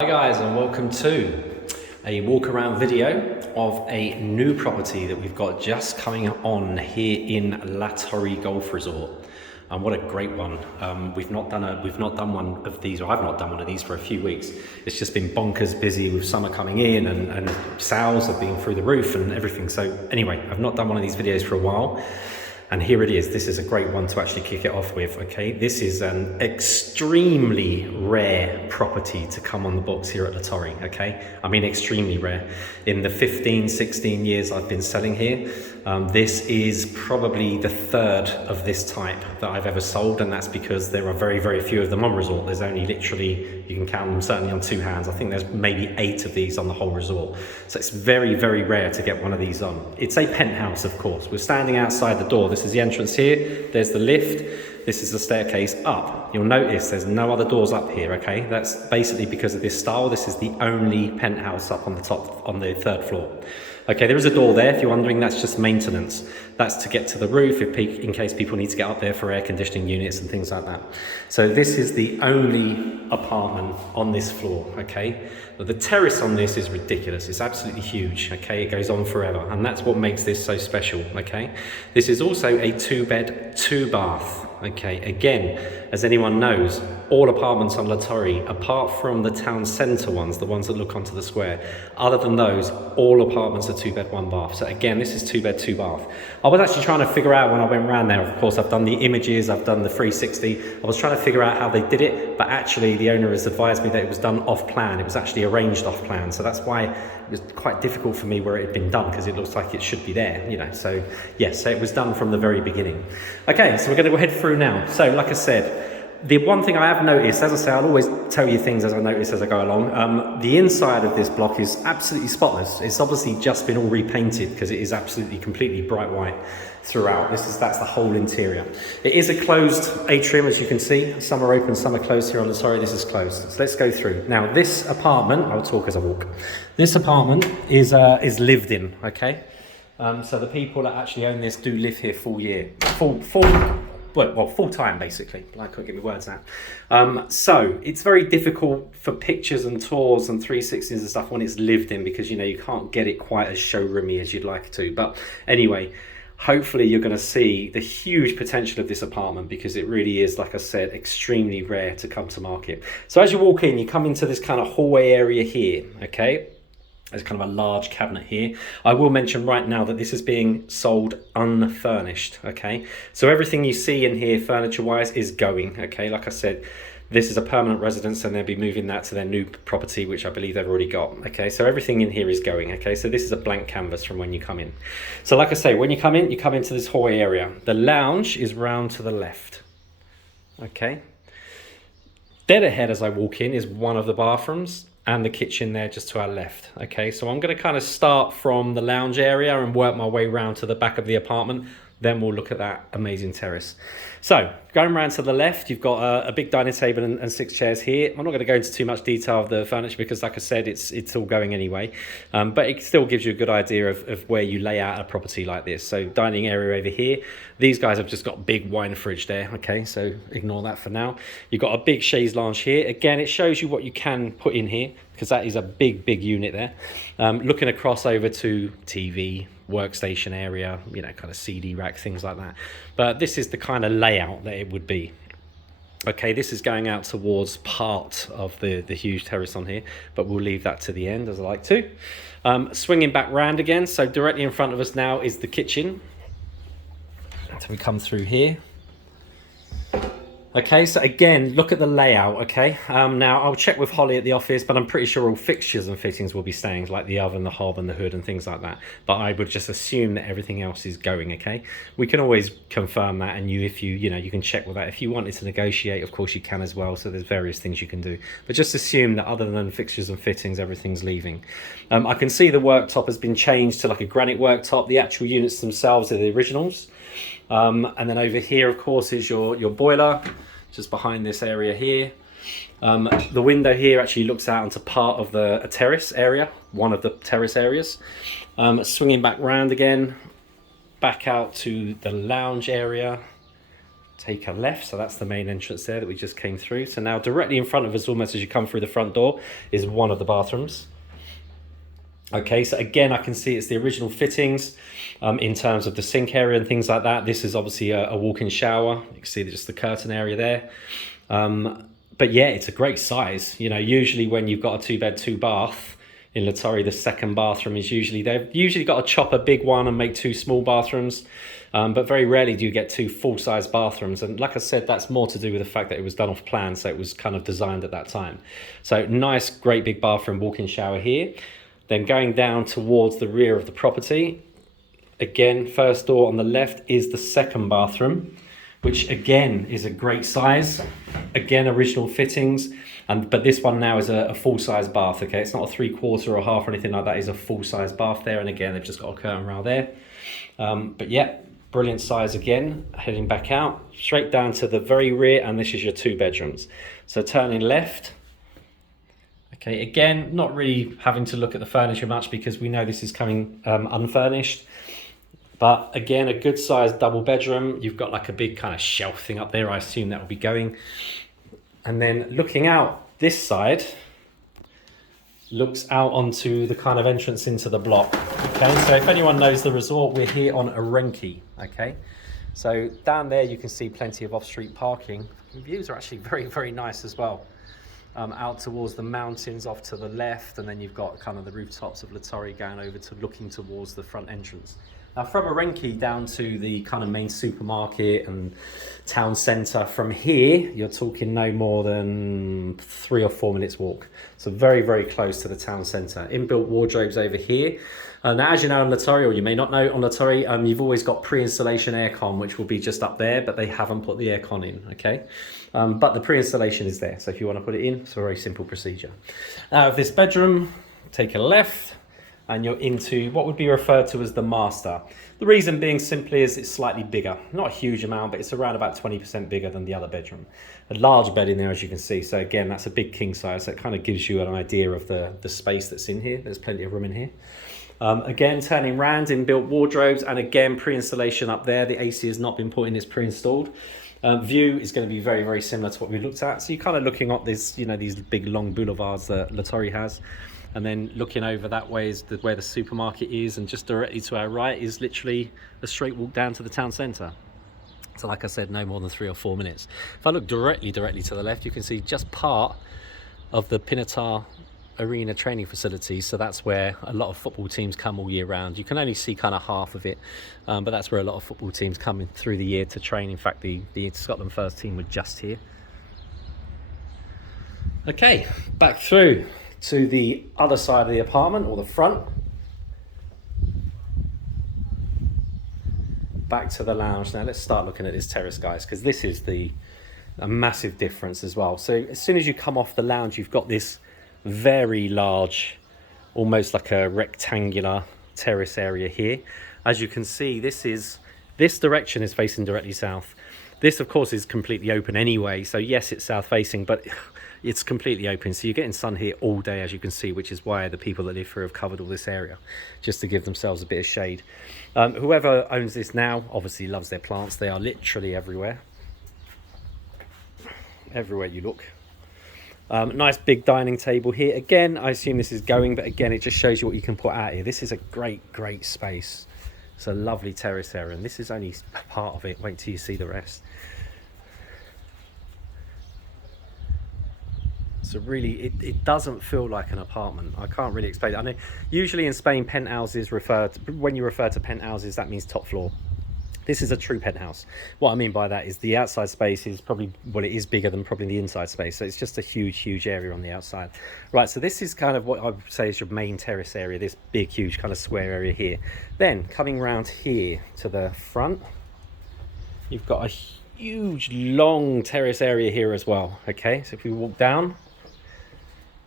Hi guys, and welcome to a walk around video of a new property that we've got just coming on here in La Torre Golf Resort. And what a great one. We've not done one of these, or I've not done one of these for a few weeks. It's just been bonkers busy with summer coming in and sales have been through the roof and everything. So anyway, I've not done one of these videos for a while. And here it is. This is a great one to actually kick it off with, okay? This is an extremely rare property to come on the books here at La Torre, okay? I mean, extremely rare. In the 15, 16 years I've been selling here, this is probably the third of this type that I've ever sold, and that's because there are very, very few of them on resort. There's only literally, you can count them certainly on two hands. I think there's maybe 8 of these on the whole resort. So it's very, very rare to get one of these on. It's a penthouse, of course. We're standing outside the door. This is the entrance here. There's the lift. This is the staircase up. You'll notice there's no other doors up here, okay? That's basically because of this style. This is the only penthouse up on the top, on the 3rd floor. Okay, there is a door there. If you're wondering, that's just maintenance. That's to get to the roof in case people need to get up there for air conditioning units and things like that. So this is the only apartment on this floor, okay? But the terrace on this is ridiculous. It's absolutely huge, okay? It goes on forever, and that's what makes this so special, okay? This is also a 2-bed, 2-bath. Okay, again, as anyone knows, all apartments on La Torre, apart from the town centre ones, the ones that look onto the square, other than those, all apartments are 2-bed, 1-bath. So again, this is 2-bed, 2-bath. I was actually trying to figure out when I went around there, of course, I've done the images, I've done the 360. I was trying to figure out how they did it, but actually the owner has advised me that it was done off plan. It was actually arranged off plan. So that's why it was quite difficult for me where it had been done, because it looks like it should be there, you know. So yes, so it was done from the very beginning. Okay, so we're going to go head through now. So like I said, the one thing I have noticed, as I say, I'll always tell you things as I notice as I go along. The inside of this block is absolutely spotless. It's obviously just been all repainted because it is absolutely completely bright white throughout. That's the whole interior. It is a closed atrium, as you can see. Some are open, some are closed here on the Torre. This is closed. So let's go through. Now this apartment, I'll talk as I walk. This apartment is lived in, okay? So the people that actually own this do live here full time basically. I couldn't get my words out. So it's very difficult for pictures and tours and 360s and stuff when it's lived in, because you can't get it quite as showroomy as you'd like to. But anyway, hopefully you're going to see the huge potential of this apartment, because it really is, like I said, extremely rare to come to market. So as you walk in, you come into this kind of hallway area here, okay? There's kind of a large cabinet here. I will mention right now that this is being sold unfurnished, okay? So everything you see in here furniture-wise is going, okay? Like I said, this is a permanent residence, and they'll be moving that to their new property, which I believe they've already got, okay? So everything in here is going, okay? So this is a blank canvas from when you come in. So like I say, when you come into this hallway area. The lounge is round to the left, okay? Dead ahead as I walk in is one of the bathrooms, and the kitchen there just to our left, okay? So I'm gonna kind of start from the lounge area and work my way around to the back of the apartment. Then we'll look at that amazing terrace. So going around to the left, you've got a big dining table and 6 chairs here. I'm not going to go into too much detail of the furniture because, like I said, it's all going anyway. But it still gives you a good idea of where you lay out a property like this. So dining area over here. These guys have just got a big wine fridge there. Okay, so ignore that for now. You've got a big chaise lounge here. Again, it shows you what you can put in here, because that is a big unit there. Looking across over to TV, workstation area, kind of CD rack, things like that. But this is the kind of layout that it would be. Okay, this is going out towards part of the huge terrace on here, but we'll leave that to the end, as I like to. Swinging back round again, so directly in front of us now is the kitchen. So we come through here. Okay, so again, look at the layout, okay? Now, I'll check with Holly at the office, but I'm pretty sure all fixtures and fittings will be staying, like the oven, the hob, and the hood, and things like that. But I would just assume that everything else is going, okay? We can always confirm that, and you can check with that. If you wanted to negotiate, of course you can as well, so there's various things you can do. But just assume that other than fixtures and fittings, everything's leaving. I can see the worktop has been changed to like a granite worktop. The actual units themselves are the originals. And then over here, of course, is your boiler, just behind this area here. The window here actually looks out onto part of a terrace area, one of the terrace areas. Swinging back round again, back out to the lounge area. take a left, so that's the main entrance there that we just came through. So now directly in front of us, almost as you come through the front door, is one of the bathrooms. Okay, so again, I can see it's the original fittings in terms of the sink area and things like that. This is obviously a walk-in shower. You can see just the curtain area there. But yeah, it's a great size. You know, usually when you've got a 2-bed, 2-bath in La Torre, the second bathroom is usually, they've usually got to chop a big one and make 2 small bathrooms. But very rarely do you get 2 full-size bathrooms. And like I said, that's more to do with the fact that it was done off plan, so it was kind of designed at that time. So nice, great big bathroom, walk-in shower here. Then going down towards the rear of the property, again, first door on the left is the second bathroom, which again is a great size. Again, original fittings, but this one now is a full-size bath, okay? It's not a 3/4 or a half or anything like that. It's a full-size bath there, and again, they've just got a curtain rail there. But yeah, brilliant size again. Heading back out, straight down to the very rear, and this is your 2 bedrooms. So turning left, okay, again, not really having to look at the furniture much because we know this is coming unfurnished. But again, a good sized double bedroom. You've got like a big kind of shelf thing up there. I assume that will be going. And then looking out this side, looks out onto the kind of entrance into the block. Okay, so if anyone knows the resort, we're here on Arenki. Okay, so down there you can see plenty of off-street parking. The views are actually very, very nice as well. Out towards the mountains off to the left, and then you've got kind of the rooftops of La Torre going over to looking towards the front entrance. Now from Arenki down to the kind of main supermarket and town centre, from here you're talking no more than 3 or 4 minutes walk. So very, very close to the town centre. Inbuilt wardrobes over here. Now, as you know on La Torre, or you may not know on La Torre, you've always got pre-installation aircon, which will be just up there, but they haven't put the aircon in, okay? But the pre-installation is there, so if you want to put it in, it's a very simple procedure. Now, of this bedroom, take a left, and you're into what would be referred to as the master. The reason being simply is it's slightly bigger. Not a huge amount, but it's around about 20% bigger than the other bedroom. A large bed in there, as you can see. So again, that's a big king size. So it kind of gives you an idea of the space that's in here. There's plenty of room in here. Again, turning round, inbuilt wardrobes, and again, pre-installation up there. The AC has not been put in, it's pre-installed. View is going to be very, very similar to what we looked at. So you're kind of looking at this, you know, these big long boulevards that La Torre has. And then looking over that way is where the supermarket is, and just directly to our right is literally a straight walk down to the town centre. So like I said, no more than 3 or 4 minutes. If I look directly to the left, you can see just part of the Penthouse arena training facilities. So that's where a lot of football teams come all year round. You can only see kind of half of it, but that's where a lot of football teams come in through the year to train. In fact, the Scotland first team were just here. Okay, back through to the other side of the apartment, or the front. Back to the lounge. Now let's start looking at this terrace, guys, because this is a massive difference as well. So as soon as you come off the lounge, you've got this very large, almost like a rectangular terrace area here. As you can see, this direction is facing directly south. This of course is completely open anyway, so yes, it's south facing, but it's completely open, so you're getting sun here all day, as you can see, which is why the people that live here have covered all this area just to give themselves a bit of shade. Whoever owns this now obviously loves their plants. They are literally everywhere you look. Nice big dining table here. Again, I assume this is going, but again, it just shows you what you can put out here. This is a great space. It's a lovely terrace area, and this is only part of it. Wait till you see the rest. So really, it doesn't feel like an apartment. I can't really explain it. I know usually in Spain, penthouses when you refer to penthouses, that means top floor. This is a true penthouse. What I mean by that is the outside space is probably, well, it is bigger than probably the inside space. So it's just a huge area on the outside. Right, so this is kind of what I would say is your main terrace area, this big, huge kind of square area here. Then coming around here to the front, you've got a huge, long terrace area here as well. Okay, so if we walk down,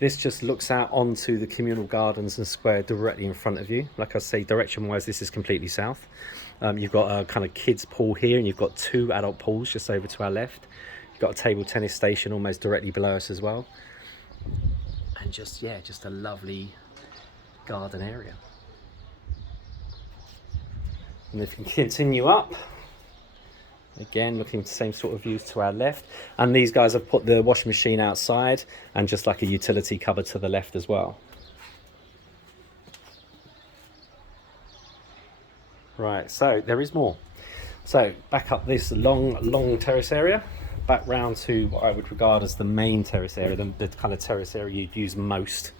this just looks out onto the communal gardens and square directly in front of you. Like I say, direction-wise, this is completely south. You've got a kind of kids pool here, and you've got 2 adult pools just over to our left. You've got a table tennis station almost directly below us as well. And just a lovely garden area. And if you continue up, Again, looking at the same sort of views to our left. And these guys have put the washing machine outside and just like a utility cupboard to the left as well. Right, so there is more. So back up this long terrace area, back round to what I would regard as the main terrace area, the kind of terrace area you'd use most.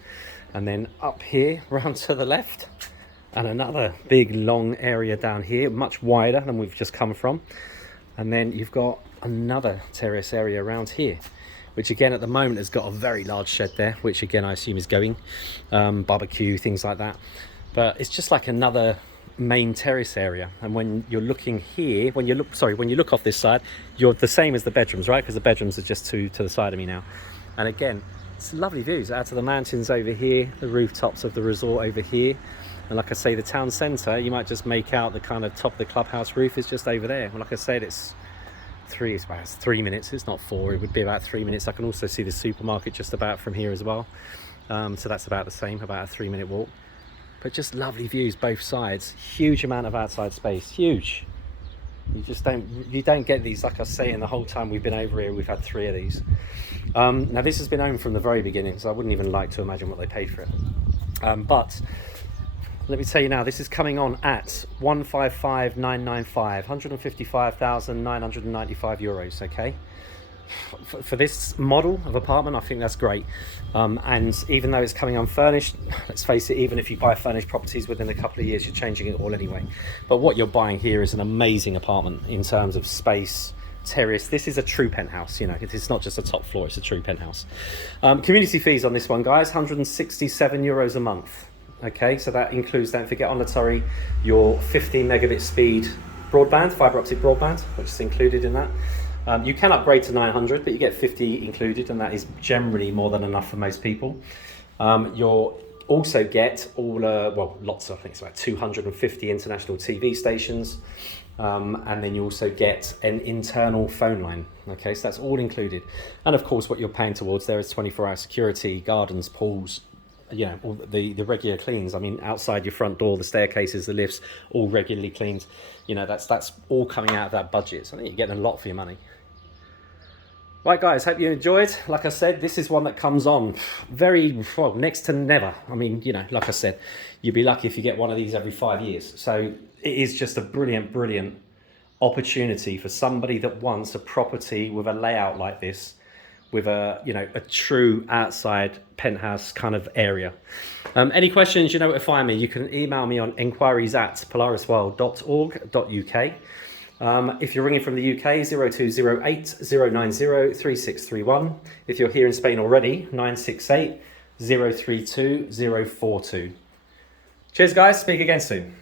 And then up here, round to the left, and another big long area down here, much wider than we've just come from. And then you've got another terrace area around here, which again at the moment has got a very large shed there, which again I assume is going, barbecue, things like that. But it's just like another main terrace area. And when you're looking here, when you look off this side, you're the same as the bedrooms, right? Because the bedrooms are just to the side of me now. And again, it's lovely views out to the mountains over here, the rooftops of the resort over here. And like I say, the town centre, you might just make out the kind of top of the clubhouse roof is just over there. And like I said, it's 3 minutes, it's not 4, it would be about 3 minutes. I can also see the supermarket just about from here as well. So that's about the same, about a 3-minute walk. But just lovely views both sides, huge amount of outside space, huge. You don't get these, like I was saying, the whole time we've been over here, we've had 3 of these. Now this has been owned from the very beginning, so I wouldn't even like to imagine what they paid for it. But let me tell you now, this is coming on at 155,995, 155,995 euros, okay? For this model of apartment, I think that's great. And even though it's coming unfurnished, let's face it, even if you buy furnished properties within a couple of years, you're changing it all anyway. But what you're buying here is an amazing apartment in terms of space, terrace. This is a true penthouse, you know, it's not just a top floor, it's a true penthouse. Community fees on this one, guys, 167 euros a month. Okay, so that includes, don't forget on the Torre, your 15 megabit speed broadband, fibre optic broadband, which is included in that. You can upgrade to 900, but you get 50 included, and that is generally more than enough for most people. You'll also get all, lots, I think it's about 250 international TV stations. And then you also get an internal phone line. Okay, so that's all included. And of course, what you're paying towards there is 24-hour security, gardens, pools, you know, all the regular cleans. I mean, outside your front door, the staircases, the lifts, all regularly cleaned. You know, that's all coming out of that budget. So I think you're getting a lot for your money. Right, guys, hope you enjoyed. Like I said, this is one that comes on very, well, next to never. I mean, you know, like I said, you'd be lucky if you get one of these every 5 years. So it is just a brilliant opportunity for somebody that wants a property with a layout like this, with a, you know, a true outside penthouse kind of area. Any questions, you know where to find me. You can email me on enquiries@polarisworld.org.uk. If you're ringing from the UK, 0208 090 3631. If you're here in Spain already, 968 032 042. Cheers, guys. Speak again soon.